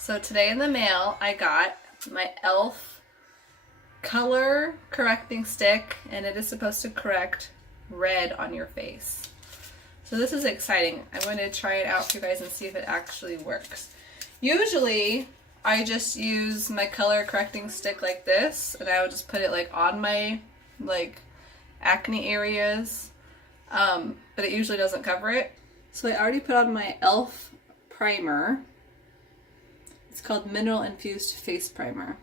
So today in the mail, I got my e.l.f. color correcting stick, and it is supposed to correct red on your face. So this is exciting. I'm going to try it out for you guys and see if it actually works. Usually, I just use my color correcting stick like this, and I would just put it like on my acne areas, but it usually doesn't cover it. So I already put on my e.l.f. primer. It's called Mineral Infused Face Primer.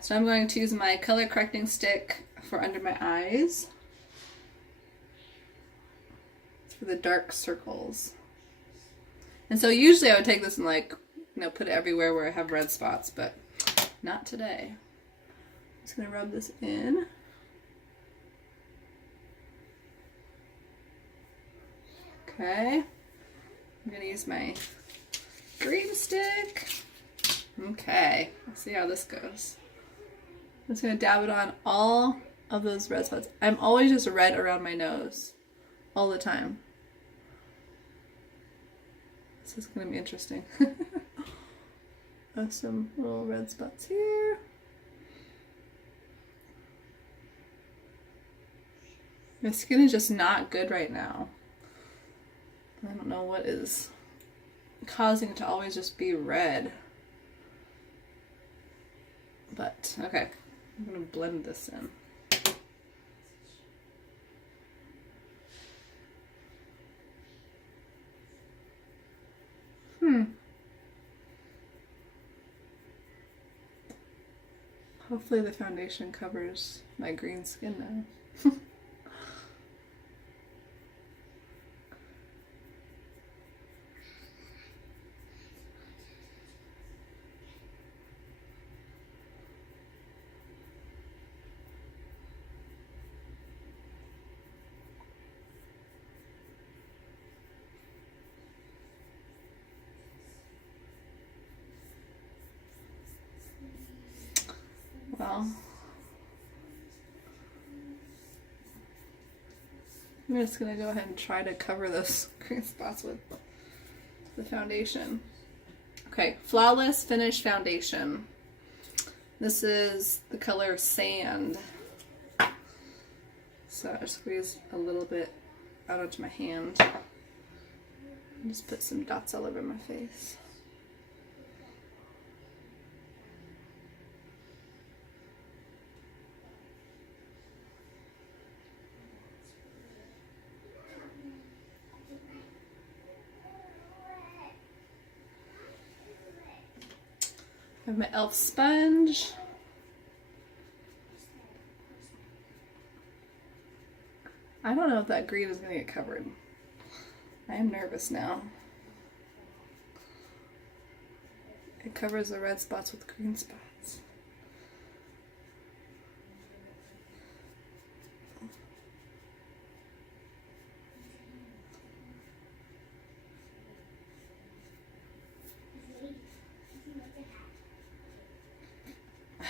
So I'm going to use my color correcting stick for under my eyes. It's for the dark circles. And so usually I would take this and put it everywhere where I have red spots, but not today. I'm just going to rub this in. Okay. I'm going to use my green stick. Okay, let's see how this goes. I'm just going to dab it on all of those red spots. I'm always just red around my nose. All the time. This is going to be interesting. Have some little red spots here. My skin is just not good right now. I don't know what is causing it to always just be red. But, okay, I'm going to blend this in. Hopefully the foundation covers my green skin now. Well, I'm just going to go ahead and try to cover those green spots with the foundation. Okay, Flawless Finish Foundation. This is the color Sand. So I squeeze a little bit out onto my hand. And just put some dots all over my face. I have my e.l.f. sponge. I don't know if that green is going to get covered. I am nervous now. It covers the red spots with green spots.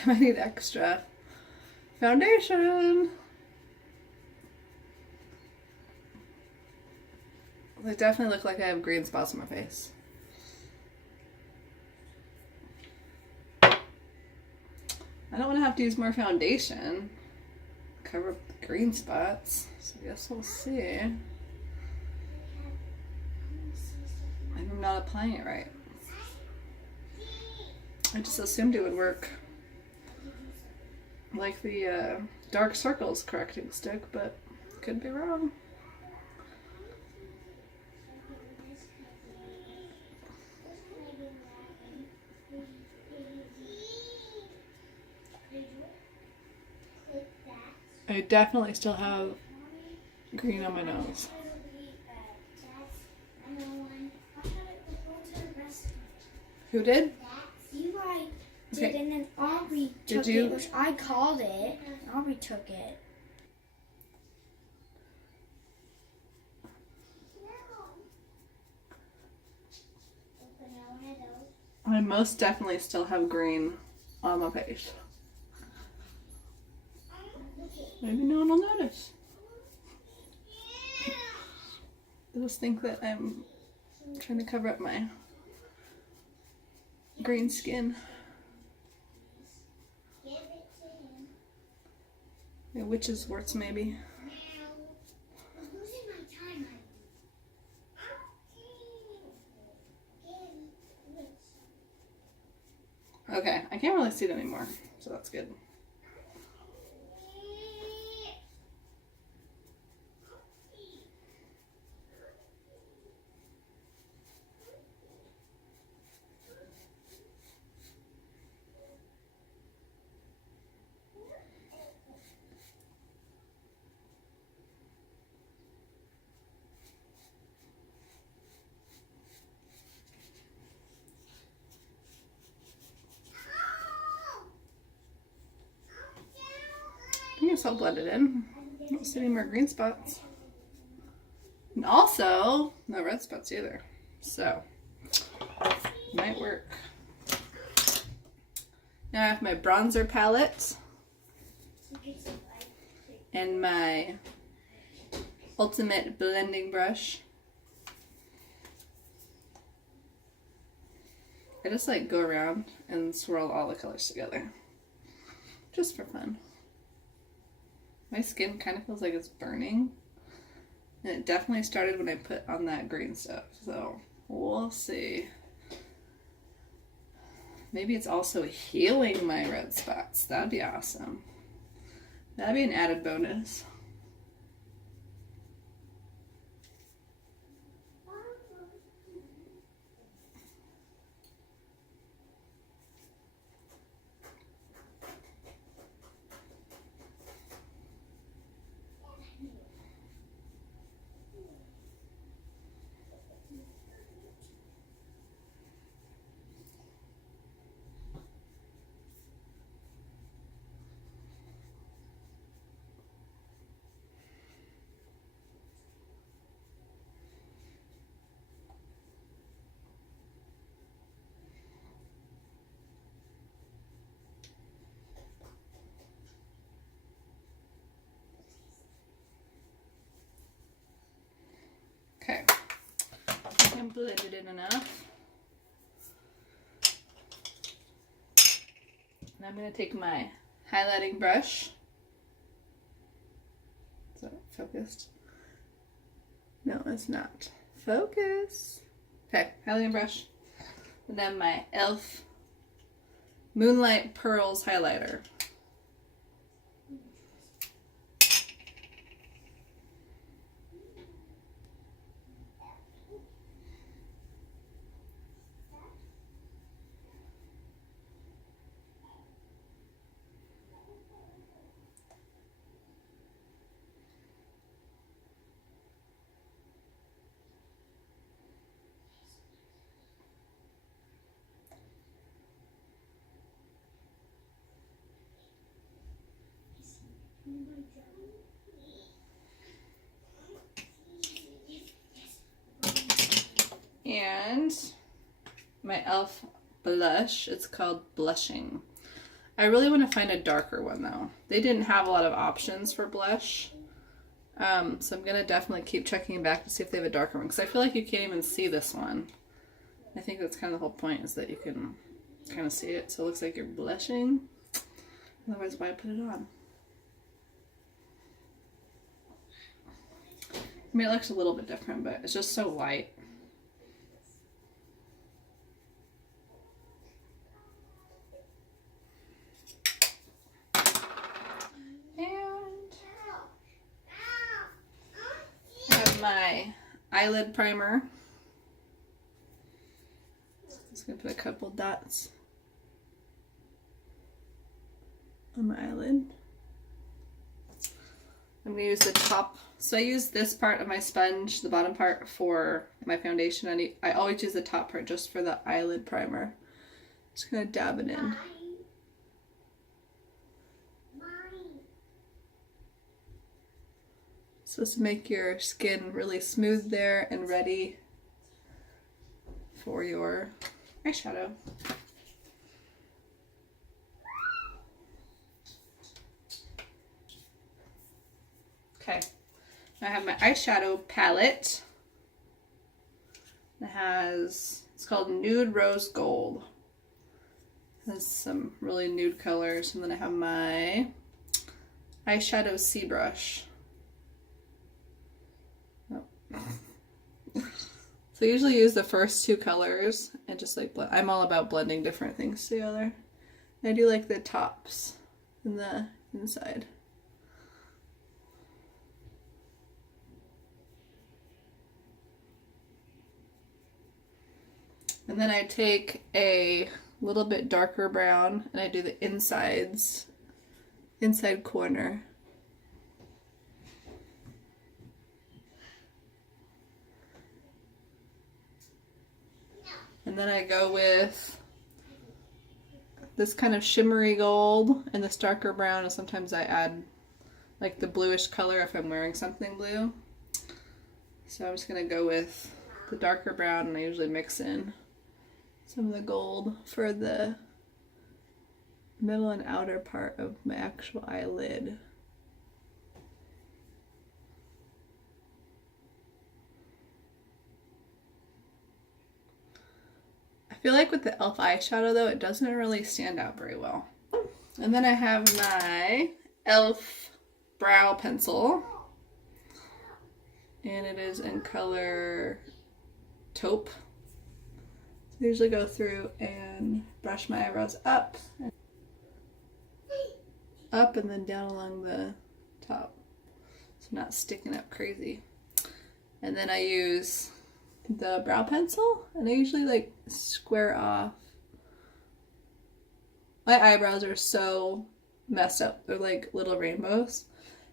I might need extra foundation. They definitely look like I have green spots on my face. I don't want to have to use more foundation to cover up the green spots, so I guess we'll see. I'm not applying it right. I just assumed it would work like the dark circles correcting stick, but could be wrong. I definitely still have green on my nose. Who did? You guys did, and then Aubrey took it, which I called it. Aubrey took it. I most definitely still have green on my face. Maybe no one will notice. They'll just think that I'm trying to cover up my green skin. Yeah, witch's warts maybe. Okay, I can't really see it anymore, so that's good. I think it's all blended in. I don't see any more green spots. And also, no red spots either. So, might work. Now I have my bronzer palette and my ultimate blending brush. I just like go around and swirl all the colors together. Just for fun. My skin kind of feels like it's burning. And it definitely started when I put on that green stuff. So we'll see. Maybe it's also healing my red spots. That'd be awesome. That'd be an added bonus. Okay, I can blend it in enough. And I'm going to take my highlighting brush. Is that focused? No, it's not. Focus. Okay, highlighting brush. And then my e.l.f. Moonlight Pearls highlighter. And my e.l.f. blush, it's called Blushing. I really want to find a darker one though. They didn't have a lot of options for blush. So I'm going to definitely keep checking back to see if they have a darker one. Because I feel like you can't even see this one. I think that's kind of the whole point, is that you can kind of see it. So it looks like you're blushing. Otherwise, why put it on? I mean, it looks a little bit different, but it's just so light. My eyelid primer. Just gonna put a couple dots on my eyelid. I'm gonna use the top. So I use this part of my sponge, the bottom part, for my foundation. I always use the top part just for the eyelid primer. Just gonna dab it in. Supposed to make your skin really smooth there and ready for your eyeshadow. Okay, I have my eyeshadow palette. It's called Nude Rose Gold. has some really nude colors. And then I have my eyeshadow C brush. Oh. So I usually use the first two colors and just like blend. I'm all about blending different things together. And I do like the tops and the inside. And then I take a little bit darker brown and I do the inside corner. And then I go with this kind of shimmery gold and this darker brown, and sometimes I add like the bluish color if I'm wearing something blue. So I'm just going to go with the darker brown, and I usually mix in some of the gold for the middle and outer part of my actual eyelid. I feel like with the e.l.f. eyeshadow though, it doesn't really stand out very well. And then I have my e.l.f. brow pencil, and it is in color taupe. So I usually go through and brush my eyebrows up and then down along the top, so not sticking up crazy. And then I use the brow pencil, and I usually like square off. My eyebrows are so messed up. They're like little rainbows.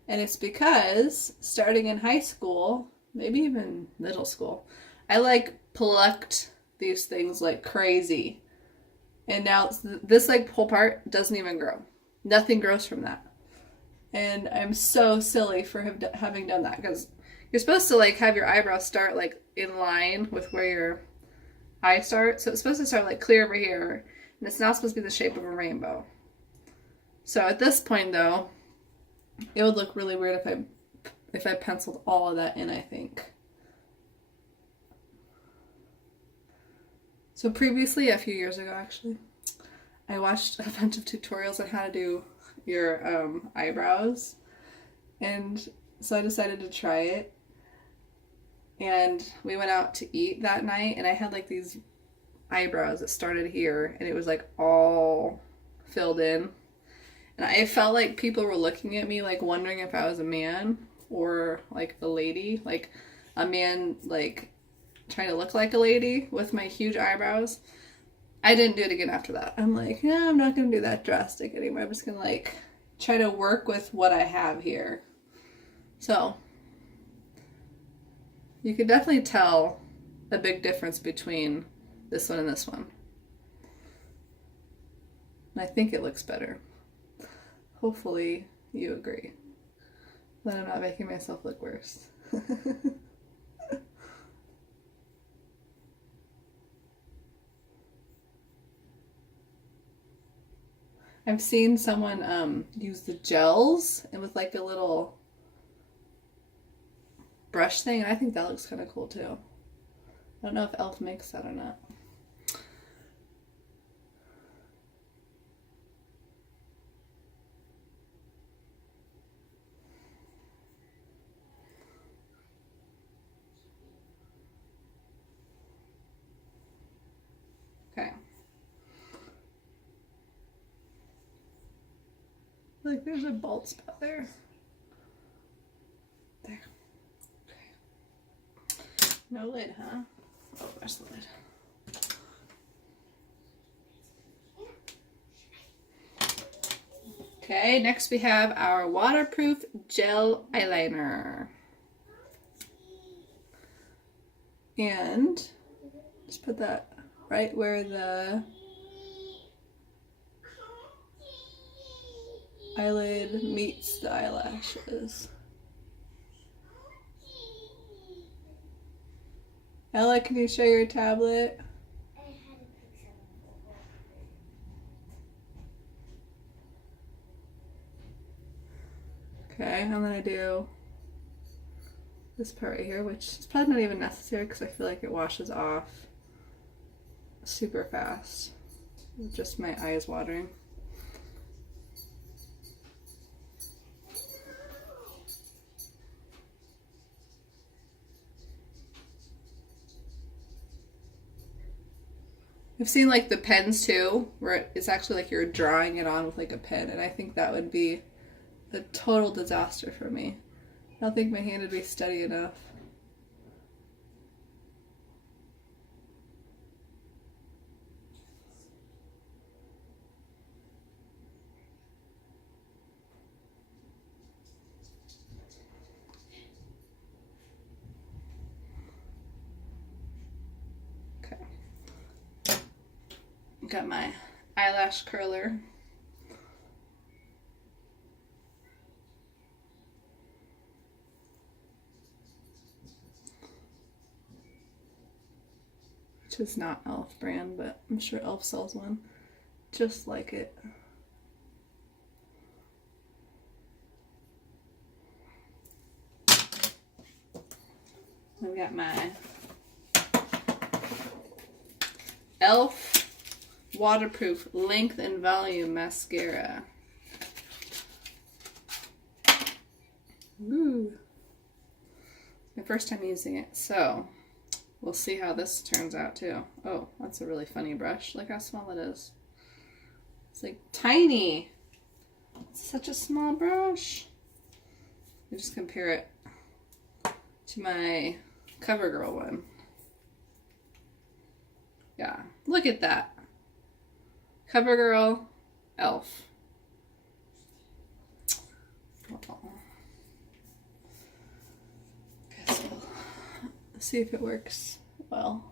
And it's because starting in high school, maybe even middle school, I like plucked these things like crazy. And now this like whole part doesn't even grow. Nothing grows from that. And I'm so silly for having done that, because you're supposed to like have your eyebrows start like in line with where your eye starts. So it's supposed to start like clear over here, and it's not supposed to be the shape of a rainbow. So at this point though, it would look really weird if I penciled all of that in, I think. So previously, a few years ago actually, I watched a bunch of tutorials on how to do your eyebrows, and so I decided to try it. And we went out to eat that night, and I had like these eyebrows that started here, and it was like all filled in. And I felt like people were looking at me like wondering if I was a man or like a lady, like a man like trying to look like a lady with my huge eyebrows. I didn't do it again after that. I'm like, yeah, I'm not going to do that drastic anymore. I'm just going to like try to work with what I have here. So you could definitely tell a big difference between this one and this one. And I think it looks better. Hopefully you agree that I'm not making myself look worse. I've seen someone use the gels and with like a little brush thing, and I think that looks kind of cool too. I don't know if e.l.f. makes that or not. Okay. Like there's a bald spot there. There. Okay. No lid, huh? Oh, there's the lid. Okay, next we have our waterproof gel eyeliner. And just put that right where the eyelid meets the eyelashes. Ella, can you share your tablet? Okay, I'm gonna do this part right here, which is probably not even necessary because I feel like it washes off super fast. Just my eyes watering. I've seen like the pens too, where it's actually like you're drawing it on with like a pen, and I think that would be a total disaster for me. I don't think my hand would be steady enough. Got my eyelash curler. Which is not e.l.f. brand, but I'm sure e.l.f. sells one just like it. I've got my e.l.f. Waterproof Length and Volume Mascara. Ooh. My first time using it, so we'll see how this turns out too. Oh, that's a really funny brush. Look how small it is. It's like tiny. It's such a small brush. I just compare it to my CoverGirl one. Yeah, look at that. CoverGirl, e.l.f. Guess we'll see if it works well.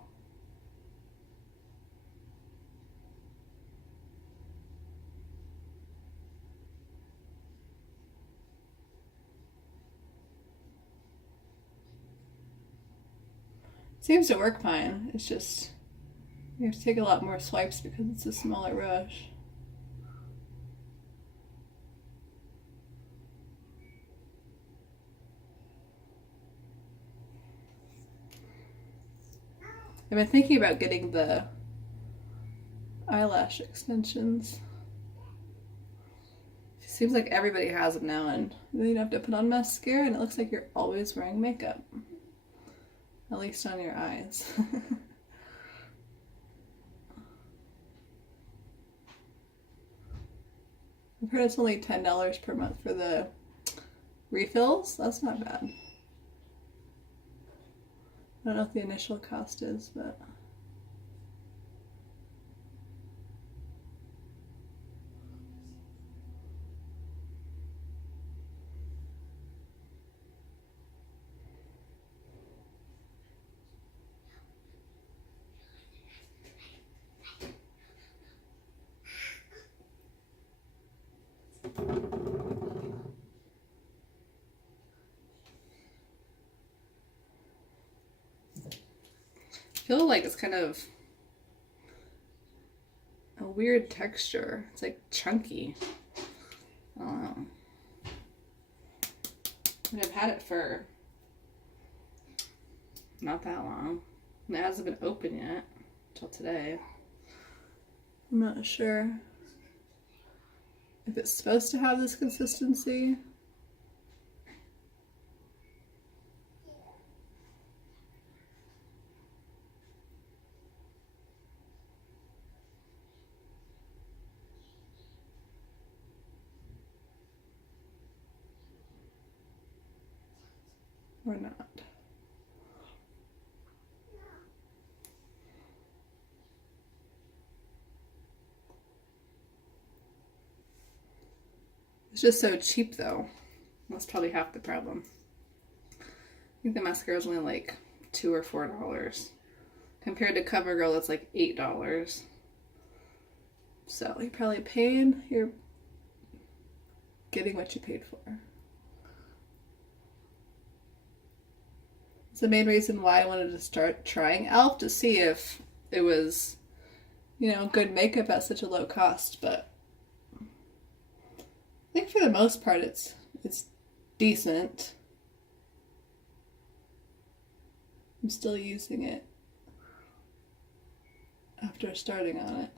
Seems to work fine. It's just you have to take a lot more swipes because it's a smaller brush. I've been thinking about getting the eyelash extensions. It seems like everybody has them now, and then you don't have to put on mascara, and it looks like you're always wearing makeup. At least on your eyes. I've heard it's only $10 per month for the refills. That's not bad. I don't know what the initial cost is, but I feel like it's kind of a weird texture. It's like chunky. I don't know. And I've had it for not that long. And it hasn't been open yet until today. I'm not sure if it's supposed to have this consistency. Or not. It's just so cheap though. That's probably half the problem. I think the mascara is only like $2 or $4 compared to CoverGirl that's like $8. So you're probably paying, you're getting what you paid for. It's the main reason why I wanted to start trying e.l.f. to see if it was, you know, good makeup at such a low cost, but I think for the most part it's decent. I'm still using it after starting on it.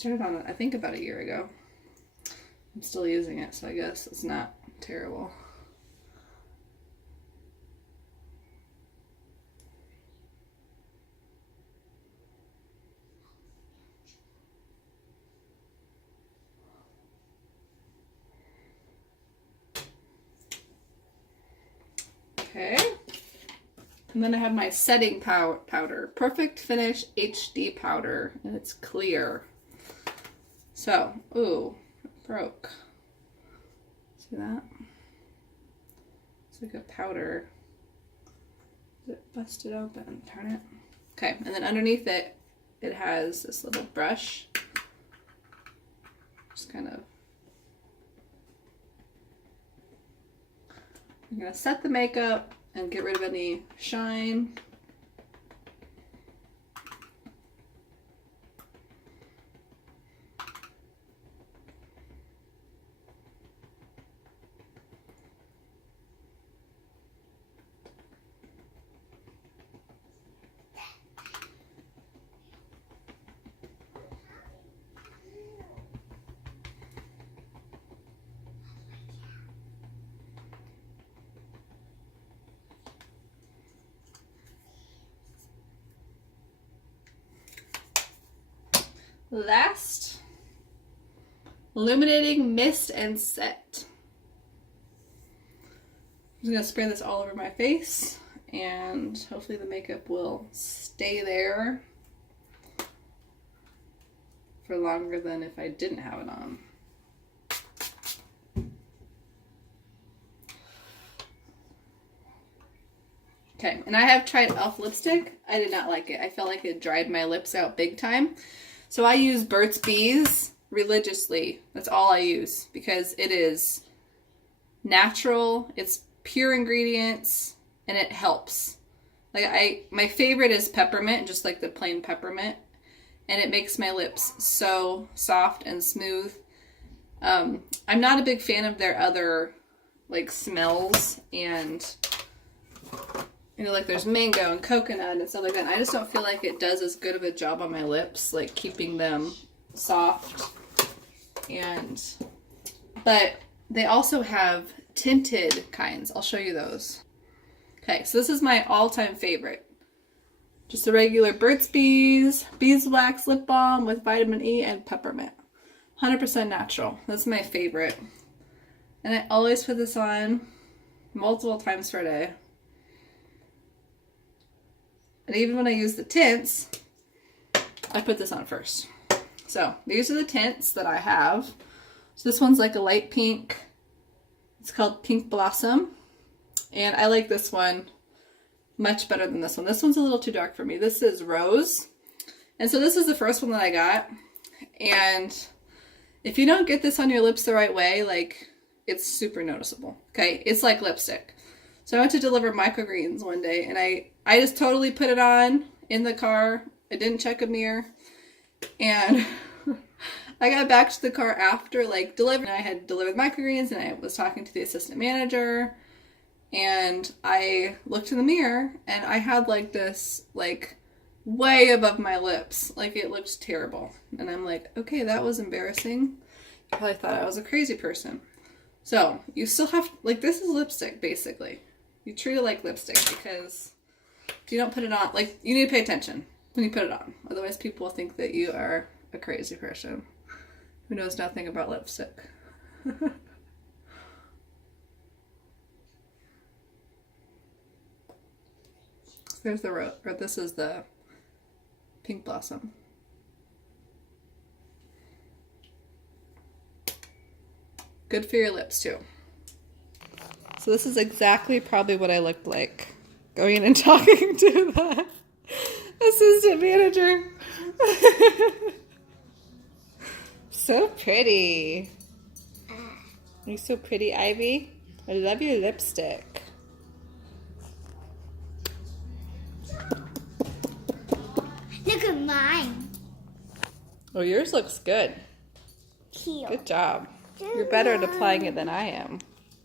started on it, I think, about a year ago. I'm still using it, so I guess it's not terrible. Okay. And then I have my setting powder. Perfect Finish HD powder. And it's clear. So, ooh, it broke. See that? It's like a powder. Is it busted open? Turn it. Okay, and then underneath it, it has this little brush. Just kind of. I'm going to set the makeup and get rid of any shine. Last, illuminating mist and set. I'm just going to spray this all over my face, and hopefully the makeup will stay there for longer than if I didn't have it on. Okay, and I have tried e.l.f. lipstick. I did not like it. I felt like it dried my lips out big time. So I use Burt's Bees religiously. That's all I use because it is natural, it's pure ingredients, and it helps. Like my favorite is peppermint, just like the plain peppermint, and it makes my lips so soft and smooth. I'm not a big fan of their other like smells, and you know, like there's mango and coconut and stuff like that. And I just don't feel like it does as good of a job on my lips, like keeping them soft. But they also have tinted kinds. I'll show you those. Okay, so this is my all-time favorite. Just a regular Burt's Bees, beeswax lip balm with vitamin E and peppermint. 100% natural. That's my favorite. And I always put this on multiple times per day. And even when I use the tints, I put this on first. So these are the tints that I have. So this one's like a light pink. It's called Pink Blossom. And I like this one much better than this one. This one's a little too dark for me. This is Rose. And so this is the first one that I got. And if you don't get this on your lips the right way, like, it's super noticeable. Okay, it's like lipstick. So I went to deliver microgreens one day, and I just totally put it on in the car. I didn't check a mirror. And I got back to the car after, like, delivering. I had delivered microgreens, and I was talking to the assistant manager. And I looked in the mirror, and I had, like, this, like, way above my lips. Like, it looked terrible. And I'm like, okay, that was embarrassing. You probably thought I was a crazy person. So, you still have, like, this is lipstick, basically. You treat it like lipstick because if you don't put it on, like, you need to pay attention when you put it on. Otherwise, people will think that you are a crazy person who knows nothing about lipstick. There's the rose, or this is the Pink Blossom. Good for your lips too. So this is exactly probably what I looked like going in and talking to the assistant manager. So pretty. You're so pretty, Ivy. I love your lipstick. Look at mine. Oh, yours looks good. Cute. Good job. You're better at applying it than I am.